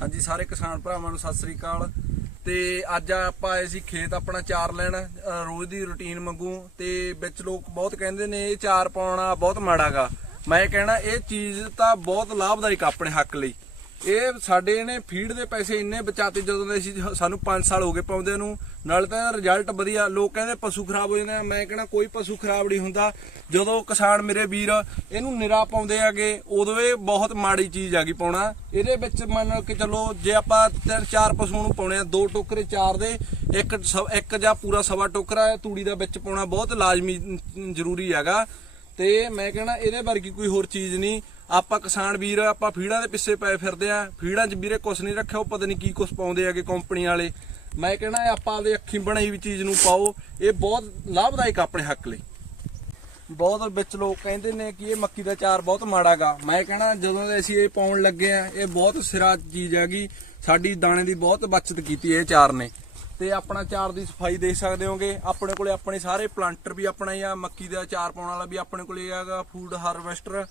ਹਾਂਜੀ, ਸਾਰੇ ਕਿਸਾਨ ਭਰਾਵਾਂ ਨੂੰ ਸਤਿ ਸ੍ਰੀ ਅਕਾਲ। ਤੇ ਅੱਜ ਆਪਾਂ ਆਏ ਸੀ ਖੇਤ ਆਪਣਾ ਚਾਰ ਲੈਣ ਰੋਜ਼ ਦੀ ਰੁਟੀਨ ਮੰਗੂ ਤੇ ਵਿੱਚ ਲੋਕ ਬਹੁਤ ਕਹਿੰਦੇ ਨੇ ਇਹ ਚਾਰ ਪਾਉਣਾ ਬਹੁਤ ਮਾੜਾਗਾ ਮੈਂ ਕਹਿਣਾ ਇਹ ਚੀਜ਼ ਤਾਂ ਬਹੁਤ ਲਾਭਦਾਇਕ ਆ ਆਪਣੇ ਹੱਕ ਲਈ। ਇਹ ਸਾਡੇ ਇਹਨੇ ਫੀਡ ਦੇ ਪੈਸੇ ਇੰਨੇ ਬਚਾਤੇ ਜਦੋਂ ਦੇ ਅਸੀਂ ਸਾਨੂੰ 5 ਸਾਲ ਹੋ ਗਏ ਪਾਉਂਦੇ ਨੂੰ। ਨਾਲ ਤਾਂ ਰਿਜ਼ਲਟ ਵਧੀਆ, ਲੋਕ ਕਹਿੰਦੇ ਪਸ਼ੂ ਖਰਾਬ ਹੋ ਜਾਂਦੇ ਆ। ਮੈਂ ਕਹਿੰਦਾ ਕੋਈ ਪਸ਼ੂ ਖਰਾਬ ਨਹੀਂ ਹੁੰਦਾ। ਜਦੋਂ ਕਿਸਾਨ ਮੇਰੇ ਵੀਰ, ਇਹਨੂੰ ਨਿਰਾ ਪਾਉਂਦੇ ਆਗੇ ਉਦੋਂ ਇਹ ਬਹੁਤ ਮਾੜੀ ਚੀਜ਼ ਆਗੀ ਪਾਉਣਾ। ਇਹਦੇ ਵਿੱਚ ਮੰਨ ਕੇ ਚੱਲੋ, ਜੇ ਆਪਾਂ ਤਿੰਨ ਚਾਰ ਪਸ਼ੂ ਨੂੰ ਪਾਉਣੇ ਆ, ਦੋ ਟੋਕਰੇ, ਚਾਰ ਦੇ, ਇੱਕ ਸਵ- ਇੱਕ ਜਾਂ ਪੂਰਾ ਸਵਾ ਟੋਕਰਾ ਤੂੜੀ ਦਾ ਵਿੱਚ ਪਾਉਣਾ ਬਹੁਤ ਲਾਜ਼ਮੀ ਜ਼ਰੂਰੀ ਹੈਗਾ। ਤੇ ਮੈਂ ਕਹਿਣਾ ਇਹਦੇ ਵਰਗੀ ਕੋਈ ਹੋਰ ਚੀਜ਼ ਨਹੀਂ। ਆਪਾਂ ਕਿਸਾਨ ਵੀਰ, ਆਪਾਂ ਫੀੜਾਂ ਦੇ ਪਿੱਛੇ ਪਏ ਫਿਰਦੇ ਆ। ਫੀੜਾਂ 'ਚ ਵੀਰੇ ਕੁਛ ਨਹੀਂ ਰੱਖਿਆ, ਉਹ ਪਤਾ ਨਹੀਂ ਕੀ ਕੁਛ ਪਾਉਂਦੇ ਆਗੇ ਕੰਪਨੀ ਵਾਲੇ। ਮੈਂ ਕਹਿਣਾ ਆਪਾਂ ਆਪਦੇ ਅੱਖੀਂ ਬਣਾਈ ਵੀ ਚੀਜ਼ ਨੂੰ ਪਾਓ। ਇਹ ਬਹੁਤ ਲਾਭਦਾਇਕ ਆਪਣੇ ਹੱਕ ਲਈ। ਬਹੁਤ ਵਿੱਚ ਲੋਕ ਕਹਿੰਦੇ ਨੇ ਕਿ ਇਹ ਮੱਕੀ ਦਾ ਚਾਰ ਬਹੁਤ ਮਾੜਾਗਾ ਮੈਂ ਕਹਿਣਾ ਜਦੋਂ ਦੇ ਅਸੀਂ ਇਹ ਪਾਉਣ ਲੱਗੇ ਆ, ਇਹ ਬਹੁਤ ਸਿਰਾ ਚੀਜ਼ ਹੈਗੀ। ਸਾਡੀ ਦਾਣੇ ਦੀ ਬਹੁਤ ਬਚਤ ਕੀਤੀ ਇਹ ਚਾਰ ਨੇ। ਤੇ ਆਪਣਾ ਚਾਰ ਦੀ ਸਫ਼ਾਈ ਦੇਖ ਸਕਦੇ ਹੋਗੇ। ਆਪਣੇ ਕੋਲੇ ਆਪਣੇ ਸਾਰੇ ਪਲਾਂਟਰ ਵੀ ਆਪਣਾ ਹੀ ਆ ਮੱਕੀ ਦਾ ਚਾਰ ਪਾਉਣ ਵਾਲਾ ਵੀ ਆਪਣੇ ਕੋਲੇ ਹੈਗਾ ਫੂਡ ਹਾਰਵੈਸਟਰ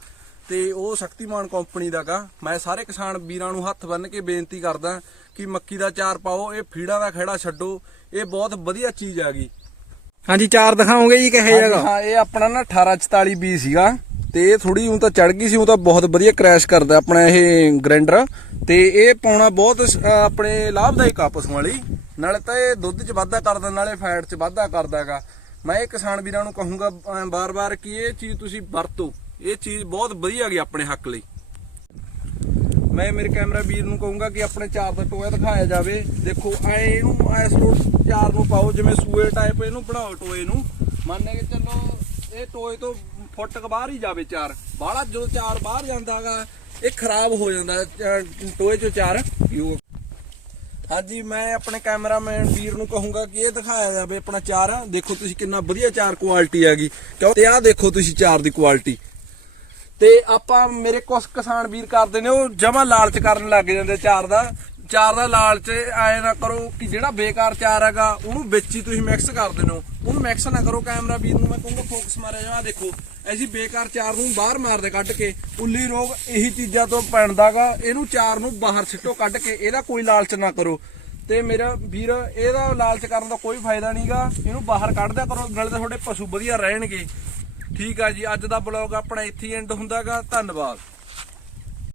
ਤੇ ਉਹ ਸ਼ਕਤੀਮਾਨ ਕੰਪਨੀ ਦਾਗਾ ਮੈਂ ਸਾਰੇ ਕਿਸਾਨ ਵੀਰਾਂ ਨੂੰ ਹੱਥ ਬੰਨ ਕੇ ਬੇਨਤੀ ਕਰਦਾ ਕਿ ਮੱਕੀ ਦਾ ਚਾਰ ਪਾਓ ਇਹ ਫੀੜਾਂ ਦਾ ਖੇੜਾ ਛੱਡੋ ਇਹ ਬਹੁਤ ਵਧੀਆ ਚੀਜ਼ ਹੈਗੀ। ਹਾਂਜੀ ਚਾਰ ਦਿਖਾਓਗੇ ਜੀ ਕਿਹੇ ਜਗ੍ਹਾ ਹਾਂ ਇਹ ਆਪਣਾ ਨਾ 1844 ਬੀ ਸੀਗਾ ਤੇ ਇਹ ਥੋੜੀ ਹੁਣ ਤਾਂ ਚੜ ਗਈ ਸੀ ਉਹ ਤਾਂ ਬਹੁਤ ਵਧੀਆ ਕ੍ਰੈਸ਼ ਕਰਦਾ ਆਪਣਾ ਇਹ ਗ੍ਰੈਂਡਰ ਤੇ ਇਹ ਪਾਉਣਾ ਬਹੁਤ ਆਪਣੇ ਲਾਭਦਾਇਕ ਆ ਪਸ਼ੂਆਂ ਲਈ। ਨਾਲੇ ਤਾਂ ਇਹ ਦੁੱਧ 'ਚ ਵਾਧਾ ਕਰਦਾ ਨਾਲੇ ਫੈਟ 'ਚ ਵਾਧਾ ਕਰਦਾਗਾ ਮੈਂ ਇਹ ਕਿਸਾਨ ਵੀਰਾਂ ਨੂੰ ਕਹੂੰਗਾ ਬਾਰ-ਬਾਰ ਕਿ ਇਹ ਚੀਜ਼ ਤੁਸੀਂ ਵਰਤੋ। ਇਹ ਚੀਜ਼ ਬਹੁਤ ਵਧੀਆ ਗਈ ਆਪਣੇ ਹੱਕ ਲਈ। ਮੈਂ ਮੇਰੇ ਕੈਮਰਾ ਵੀਰ ਨੂੰ ਕਹੂੰਗਾ ਕਿ ਆਪਣੇ ਚਾਰ ਦਾ ਟੋਇਆ ਦਿਖਾਇਆ ਜਾਵੇ। ਦੇਖੋ ਐ ਇਹਨੂੰ ਐਸ ਲੋਟ ਚਾਰ ਨੂੰ ਪਾਓ, ਜਿਵੇਂ ਸੂਏ ਟਾਈਪ ਇਹਨੂੰ ਬਣਾਓ ਟੋਏ ਨੂੰ। ਮੰਨ ਕੇ ਚੱਲੋ, ਇਹ ਟੋਏ ਤੋਂ ਫੁੱਟ ਕੁ ਬਾਹਰ ਹੀ ਜਾਵੇ ਚਾਰ। ਬਾਹਲਾ ਜਦੋਂ ਚਾਰ ਬਾਹਰ ਜਾਂਦਾਗਾ ਇਹ ਖਰਾਬ ਹੋ ਜਾਂਦਾ ਟੋਏ ਚੋਂ ਚਾਰ। ਯੂ ਹਾਂਜੀ, ਮੈਂ ਆਪਣੇ ਕੈਮਰਾਮੈਨ ਵੀਰ ਨੂੰ ਕਹੂੰਗਾ ਕਿ ਇਹ ਦਿਖਾਇਆ ਜਾਵੇ ਆਪਣਾ ਚਾਰ। ਦੇਖੋ ਤੁਸੀਂ ਕਿੰਨਾ ਵਧੀਆ ਚਾਰ ਕੁਆਲਿਟੀ ਹੈਗੀ ਕਿਉਂ? ਤੇ ਆਹ ਦੇਖੋ ਤੁਸੀਂ ਚਾਰ ਦੀ ਕੁਆਲਿਟੀ ਤੇ ਆਪਾਂ ਮੇਰੇ ਕੁਝ ਕਿਸਾਨ ਵੀਰ ਕਰਦੇ ਨੇ, ਉਹ ਜਮਾ ਲਾਲਚ ਕਰਨ ਲੱਗ ਜਾਂਦੇ ਚਾਰ ਦਾ। ਚਾਰ ਦਾ ਲਾਲਚ ਐ ਨਾ ਕਰੋ ਕਿ ਜਿਹੜਾ ਬੇਕਾਰ ਚਾਰ ਹੈਗਾ, ਉਹਨੂੰ ਵਿੱਚ ਹੀ ਤੁਸੀਂ ਮਿਕਸ ਕਰ ਦਿੰਦੇ ਹੋ। ਉਹਨੂੰ ਮਿਕਸ ਨਾ ਕਰੋ ਕੈਮਰਾ ਵੀਰ ਨੂੰ, ਮੈਂ ਕਹੂੰਗਾ ਫੋਕਸ ਮਾਰਿਆ ਜਾ ਦੇਖੋ। ਅਸੀਂ ਬੇਕਾਰ ਚਾਰ ਨੂੰ ਬਾਹਰ ਮਾਰਦੇ ਕੱਢ ਕੇ, ਉੱਲੀ ਰੋਗ ਇਹੀ ਚੀਜ਼ਾਂ ਤੋਂ ਪੈਣਦਾਗਾ, ਇਹਨੂੰ ਚਾਰ ਨੂੰ ਬਾਹਰ ਸਿੱਟੋ ਕੱਢ ਕੇ, ਇਹਦਾ ਕੋਈ ਲਾਲਚ ਨਾ ਕਰੋ। ਤੇ ਮੇਰਾ ਵੀਰ, ਇਹਦਾ ਲਾਲਚ ਕਰਨ ਦਾ ਕੋਈ ਫਾਇਦਾ ਨਹੀਂਗਾ ਇਹਨੂੰ ਬਾਹਰ ਕੱਢ ਦਿਆ ਕਰੋ, ਨਾਲੇ ਤਾਂ ਤੁਹਾਡੇ ਪਸ਼ੂ ਵਧੀਆ ਰਹਿਣਗੇ। ਠੀਕ ਆ ਜੀ, ਅੱਜ ਦਾ ਬਲੌਗ ਆਪਣਾ ਇੱਥੇ ਐਂਡ ਹੁੰਦਾਗਾ, ਧੰਨਵਾਦ।